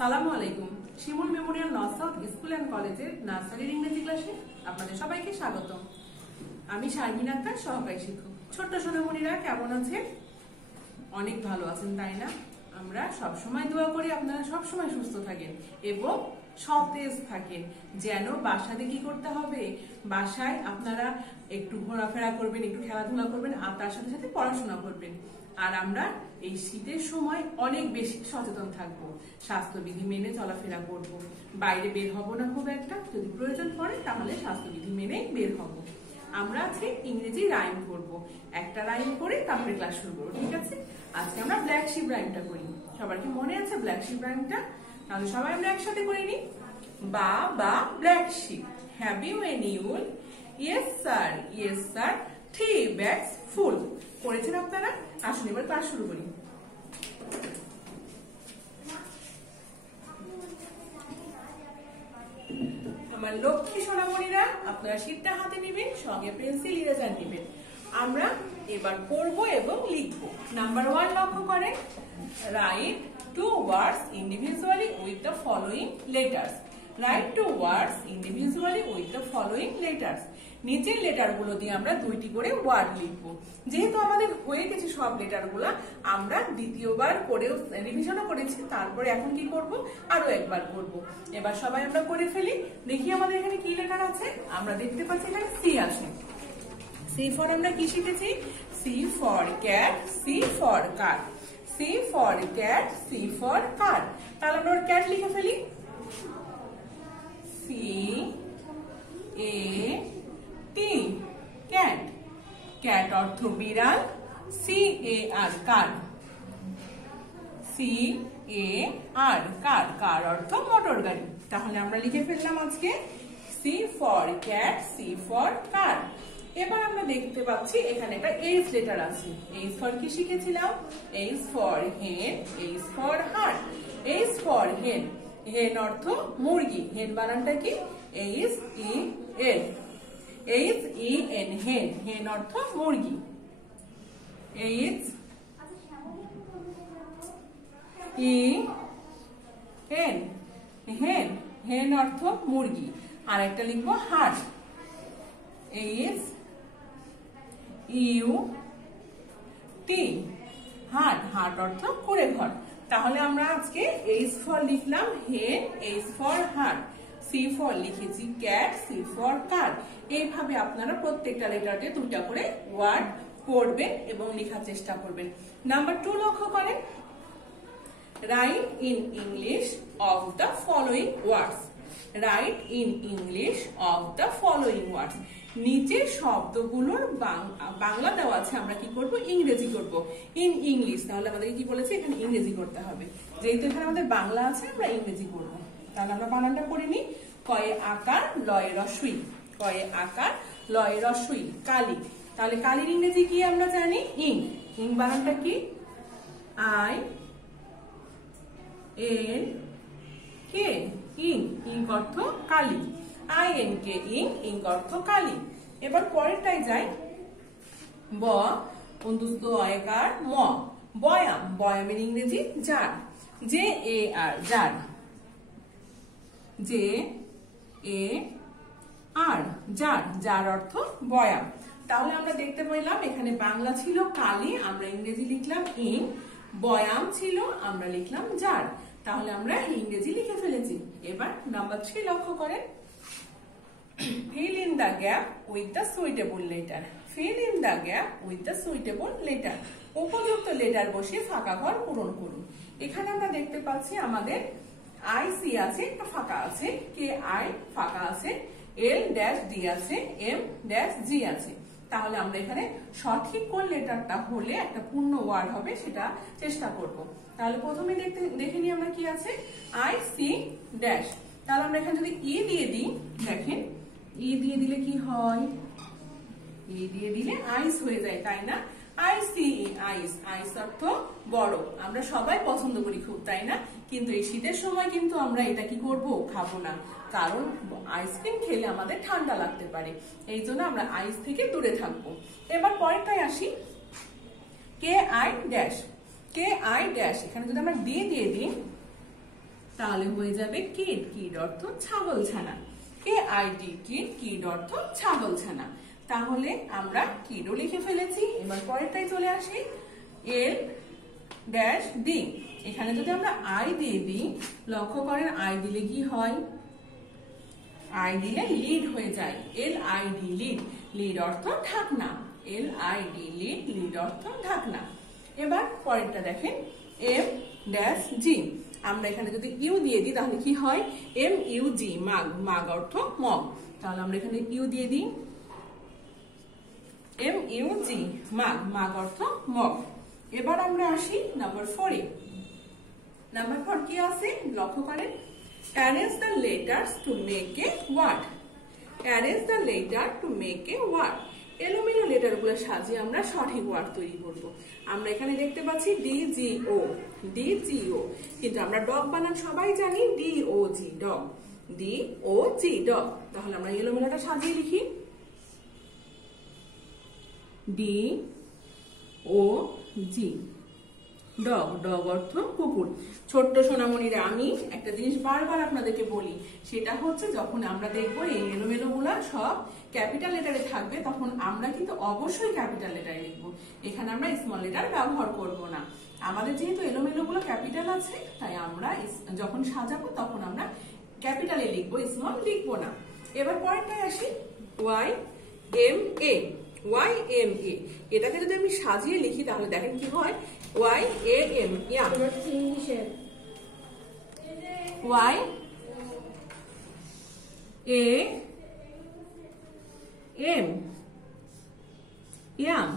সালামু আলাইকুম। Shimul memorial north south school and কলেজের নার্সারির ইংরেজি ক্লাসে আপনাদের সবাইকে স্বাগত। আমি শারমিন আক্তার, সহকারী শিক্ষক। ছোট্ট সোনামণিরা কেমন আছেন? অনেক ভালো আছেন, তাই না? আমরা সবসময় দোয়া করি আপনারা সবসময় সুস্থ থাকেন এবং সতেজ থাকেন। যেন বাসাতে কি করতে হবে, বাসায় আপনারা একটু ঘোরাফেরা করবেন, একটু খেলাধুলা করবেন, আর তার সাথে সাথে পড়াশোনা করবেন। আর আমরা এই শীতের সময় অনেক বেশি সচেতন থাকবো, স্বাস্থ্যবিধি মেনে চলাফেরা করব। বাইরে বের হব না খুব একটা, যদি প্রয়োজন পড়ে তাহলে স্বাস্থ্যবিধি মেনে বের হব। আমরা আজকে ইংরেজি রাইম করব, একটা রাইম করে তারপরে ক্লাস শুরু করবো, ঠিক আছে? আজকে আমরা ব্ল্যাক শিপ রাইমটা করি। সবার কি মনে আছে ব্ল্যাক শিপ রাইমটা? তাহলে সবাই আমরা একসাথে করে নিই। বা বা black sheep, have you any wool? Yes sir, yes sir, 3 bags full. করেছেন আপনারা? আসুন এবার ক্লাস শুরু করি। আমার লক্ষ্মী সোনামণিরা, আপনারা শীটটা হাতে নেবেন, সঙ্গে পেন্সিল ইরেজার নেবেন। আমরা এবার পড়ব এবং লিখব। নাম্বার 1 লক্ষ্য করেন, right 2 words individually with the following letters. Write 2 words individually with the following letters. নিচের লেটারগুলো দিয়ে আমরা 2টি করে ওয়ার্ড লিখব। যেহেতু আমাদের হয়ে গেছে সব লেটারগুলো, আমরা দ্বিতীয়বার করেও রিভিশনও করেছি, তারপরে এখন কি করব, আরো একবার করব। এবার সবাই আমরা করে ফেলি। দেখি আমাদের এখানে কি লেটার আছে। আমরা দেখতে পাচ্ছি এখানে সি আছে। সি ফর আমরা কি শিখেছি? C for cat, C for car. C for cat, C for car. তাহলে আমরা ক্যাট লিখে ফেলি। C A T, cat. Cat অর্থ বিড়াল। সি এ আর, কার। সি এ আর, কার। কার অর্থ মোটর গাড়ি। তাহলে আমরা লিখে ফেললাম আজকে C for cat, C for car. এবার আমরা দেখতে পাচ্ছি এখানে একটা এইচ লেটার আছে। এইচ ফর কি শিখেছিলাম? H for hen, H for heart. H for hen, hen অর্থ মুরগি। হেন বানানটা কি? H E N, H E N, hen. Hen অর্থ মুরগি। H E N, hen. Hen অর্থ মুরগি। আর একটা লিখবো heart. H U T, heart. Heart অর্থ কুড়ে ঘর। তাহলে আমরা আজকে এইচ ফর লিখলাম hen, H for heart. C for লিখেছি ক্যাট, সি ফর কার। এইভাবে আপনারা প্রত্যেকটা লেটারে 2টা করে ওয়ার্ড পড়বেন এবং লেখার চেষ্টা করবেন। নাম্বার 2 লক্ষ্য করেন, right in English of the following words. Right in English of the following ওয়ার্ডস। নিচের শব্দগুলোর বাংলা দেওয়া আছে, আমরা কি করব? ইংরেজি করব। ইন ইংলিশ, তাহলে আমাদেরকে কি বলেছে? এখানে ইংরেজি করতে হবে। যেহেতু এখানে আমাদের বাংলা আছে, আমরা ইংরেজি করব। তাহলে আমরা বানানটা পড়ে নিই। কয়ে আকার, লয়ে রসুই। কয়ে আকার, লয়ে রসুই, কালি। তাহলে কালির ইংরেজি কি আমরা জানি? ইঙ্ক। ইঙ্ক বানানটা কি? I N K, ink. Ink অর্থ কালি। I N K, ink. Ink অর্থ কালি। এবার পরেরটাই যাই। ব অন্তস্থ অয়কার ম, বয়াম। বয়ামের ইংরেজি jar. J A R, jar. J A R, jar. Jar অর্থ বয়াম। তাহলে আমরা দেখতে পেলাম এখানে বাংলা ছিল কালি, আমরা ইংরেজি লিখলাম ইঙ্ক। বয়াম ছিল, আমরা লিখলাম জার। তাহলে আমরা ইংরেজি লিখে ফেলেছি। এবার নাম্বার 3 লক্ষ্য করেন, fill in the gap with the suitable letter. Fill in the gap with the suitable letter. উপযুক্ত লেটার বসিয়ে ফাঁকা ঘর পূরণ করুন। এখানে আমরা দেখতে পাচ্ছি আমাদের আই সি আছে, একটা ফাঁকা আছে, কে আই ফাঁকা আছে, এল ড্যাশ ডি আছে, এম ড্যাশ জি আছে। তাহলে আমরা এখানে সঠিক কোন লেটারটা হলে একটা পূর্ণ ওয়ার্ড হবে সেটা চেষ্টা করব। তাহলে প্রথমে দেখে নিই আমরা কি আছে। I C dash. তাহলে আমরা এখানে যদি ই দিয়ে দিই, দেখেন ই দিয়ে দিলে কি হয়? ই দিয়ে দিলে আইস হয়ে যায়, তাই না? আই সি আইস। আইস অর্থ বড়। আমরা সবাই পছন্দ করি খুব, তাই না? কিন্তু এই শীতের সময় কিন্তু আমরা এটা কি করব? খাবো না, কারণ আইসক্রিম খেলে আমাদের ঠান্ডা লাগতে পারে। এই জন্য আমরা আইস থেকে দূরে থাকবো। এবার পরেরটায় আসি, K I dash. K I dash, এখানে যদি আমরা ডি দিয়ে দিই তাহলে হয়ে যাবে কিড, কিড অর্থ ছাগলছানা। KID কিড, কিড অর্থ ছাগলছানা। তাহলে আমরা কিডও লিখে ফেলেছি। এবার পরেরটাই চলে আসি, L-D। এখানে যদি আমরা আই দিয়ে দিই, লক্ষ্য করেন আই দিলে কি হয়, আই দিলে লিড হয়ে যায়। LID লিড, লিড অর্থ ঢাকনা। LID লিড, লিড অর্থ ঢাকনা। এবার পরেরটা দেখেন, M-G। আমরা এখানে যদি ইউ দিয়ে দিই তাহলে কি হয়, MUG মাগ, মাগ অর্থ মগ। তাহলে আমরা এখানে ইউ দিয়ে দিই, MUG মাগ, মাগ অর্থ মগ। এবার আমরা আসি নাম্বার 4 এ। নাম্বার 4 কি আছে লক্ষ্য করেন, arrange the letters to make a word। arrange the letter to make a word। এলোমেলো লেটার গুলো সাজিয়ে আমরা সঠিক ওয়ার্ড তৈরি করব। আমরা এখানে দেখতে পাচ্ছি DGO, DGO, কিন্তু আমরা ডগ বানান সবাই জানি DOG, ডগ, DOG ডগ। তাহলে আমরা এলোমেলোটা সাজিয়ে লিখি, DOG ডগ, ডগ অর্থ কুকুর। ছোট্ট সোনামণিরা, আমি একটা জিনিস বারবার আপনাদেরকে বলি, সেটা হচ্ছে যখন আমরা দেখবো এই এলোমেলো গুলা সব ক্যাপিটাল লেটারে থাকবে, তখন আমরা কিন্তু অবশ্যই ক্যাপিটাল লেটারে লিখবো। এখানে আমরা স্মল লেটার ব্যবহার করব না। আমাদের যেহেতু এলোমেলো গুলো ক্যাপিটাল আছে, তাই আমরা যখন সাজাবো তখন আমরা ক্যাপিটালে লিখবো, স্মল লিখবো না। এবার পরেরটায় আসি, YMA। YMA এটাকে যদি আমি সাজিয়ে লিখি তাহলে দেখেন কি হয়, YAM, yam. YAM, yam,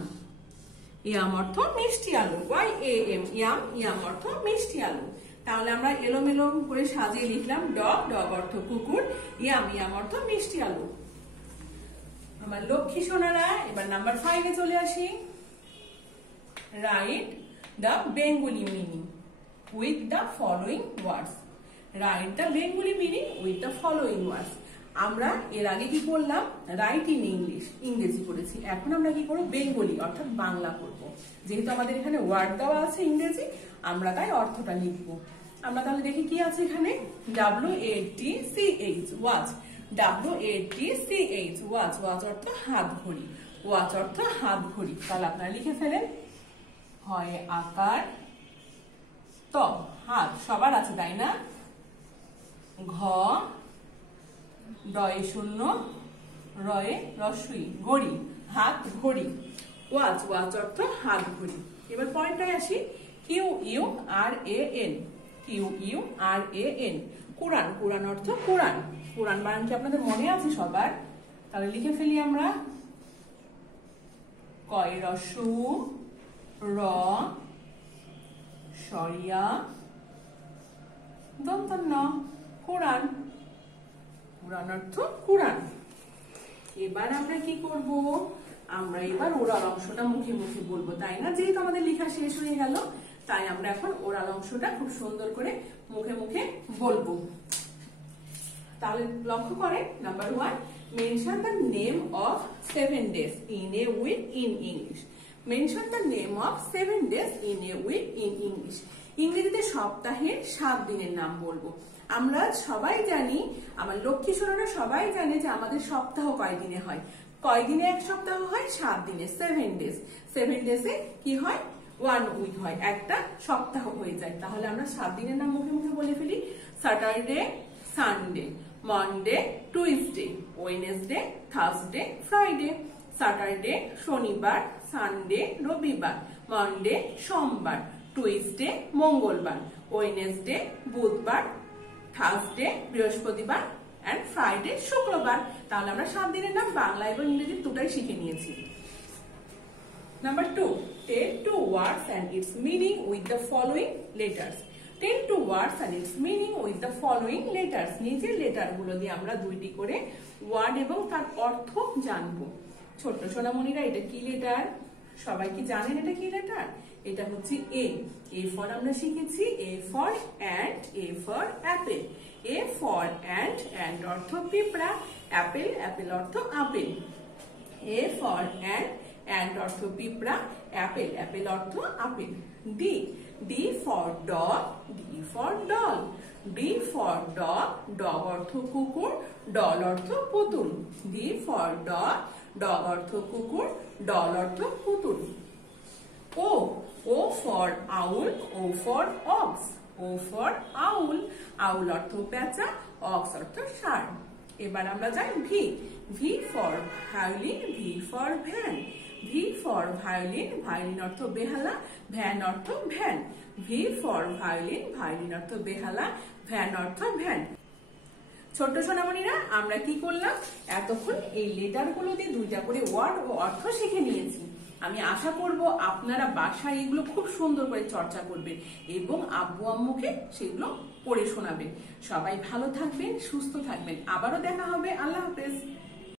yam অর্থ মিষ্টি আলু। YAM ইয়াম, ইয়াম অর্থ মিষ্টি আলু। তাহলে আমরা এলোমেলো করে সাজিয়ে লিখলাম, ডগ, ডগ অর্থ কুকুর, ইয়াম, ইয়াম অর্থ মিষ্টি আলু। আমার লক্ষ্মী সোনারা, এবার নাম্বার 5 এ চলে আসি, write the Bengali meaning with the following words. Write the Bengali meaning with the following ওয়ার্ডস। আমরা এর আগে কি করলাম, রাইট ইন ইংলিশ, ইংরেজি করেছি। এখন আমরা কি করবো, বেঙ্গলি অর্থাৎ বাংলা করব। যেহেতু আমাদের এখানে ওয়ার্ড দেওয়া আছে ইংরেজি, আমরা তাই অর্থটা লিখব। আমরা তাহলে দেখি কি আছে এখানে, WATCH watch, WATCH watch, watch অর্থ হাত ঘড়ি, ওয়াচ অর্থ হাত ঘড়ি। তাহলে আপনারা লিখে ফেলেন, হয় আকার, ত হাত সবার আছে তাই না, ঘ, ডয়ে শূন্য, রয়ে রস্বই, ঘড়ি, হাত ঘড়ি, ওয়াচ, ওয়াচ অর্থ হাত ঘড়ি। এবার পয়েন্টটায় আসি, QURAN, QURAN কুরআন, কুরআন অর্থ কুরআন। কুরআন বানান কি আপনাদের মনে আছে সবার? তাহলে লিখে ফেলি আমরা, কয় রস্যু, র, সরিয়া, দন্তন্য, কুরআন, কুরআন অর্থ কুরআন। এবার আমরা কি করব, আমরা এবার ওরাল অংশটা মুখে মুখে বলবো তাই না, যেহেতু আমাদের লেখা শেষ হয়ে গেল, তাই আমরা এখন ওরাল অংশটা খুব সুন্দর করে মুখে মুখে বলবো। তাহলে লক্ষ্য করেন, number 1, mention the name of 7 days in a week in English। Mention the name of 7 days in a week in English। ইংরেজিতে সপ্তাহের 7 দিনের নাম বলবো। আমরা সবাই জানি, আমার লক্ষ্মী সোনারা সবাই জানে যে আমাদের সপ্তাহ কয় দিনে হয়। কয় দিনে এক সপ্তাহ হয়? 7 দিনে, 7 days। 7 days এ কি হয়? 1 week হয়, একটা সপ্তাহ হয়ে যায়। তাহলে আমরা 7 দিনের নাম মুখে মুখে বলে ফেলি, Saturday, Sunday, Monday, Tuesday, Wednesday, Thursday, Friday. Saturday শনিবার, সানডে রবিবার, মন্ডে সোমবার, টুইসডে মঙ্গলবার, ওয়েডনেসডে বুধবার, থার্সডে বৃহস্পতিবার এন্ড ফ্রাইডে শুক্রবার। তাহলে আমরা 7 দিনের নাম বাংলা এবং ইংরেজি দুটাই শিখে নিয়েছি। Number 2, tell 2 words and its meaning with the following letters। tell 2 words and its meaning with the following letters। নিচের লেটার গুলো দিয়ে আমরা 2টি করে ওয়ার্ড এবং তার অর্থ জানবো। ছোট্ট সোনামণিরা, এটা কি লেটার? সবাই কি জানেন এটা কি লেটার? এটা হচ্ছে এ। এ ফর আমরা শিখেছি A for and, A for Apple. A for and অর্থ পিঁপড়া, অ্যাপেল, অ্যাপেল অর্থ আপেল। এ ফর অ্যান্ড অর্থ পিঁপড়া, অ্যাপেল, অ্যাপেল অর্থ apple. D, D for dog, D for doll. D for dog, dog অর্থ কুকুর, doll অর্থ পুতুল। D for dog, dog অর্থ কুকুর, doll অর্থ পুতুল। O, O for owl, O for ox, O for owl, owl অর্থ পেঁচা, ox অর্থ ষাঁড়। এবার আমরা যাই V, V for violin, V for van, V for violin, violin অর্থ বেহালা, van অর্থ van. V for violin, violin অর্থ বেহালা, van অর্থ ভ্যান। ছোট্ট সোনামণিরা, আমরা কি করলাম? এতক্ষণ এই লেটার গুলো দিয়ে দুইটা করে ওয়ার্ড ও অর্থ শিখে নিয়েছি। আমি আশা করব আপনারা বাসায় এগুলো খুব সুন্দর করে চর্চা করবেন এবং আব্বু আম্মুকে সেগুলো পড়ে শোনাবেন। সবাই ভালো থাকবেন, সুস্থ থাকবেন। আবারও দেখা হবে। আল্লাহ হাফেজ।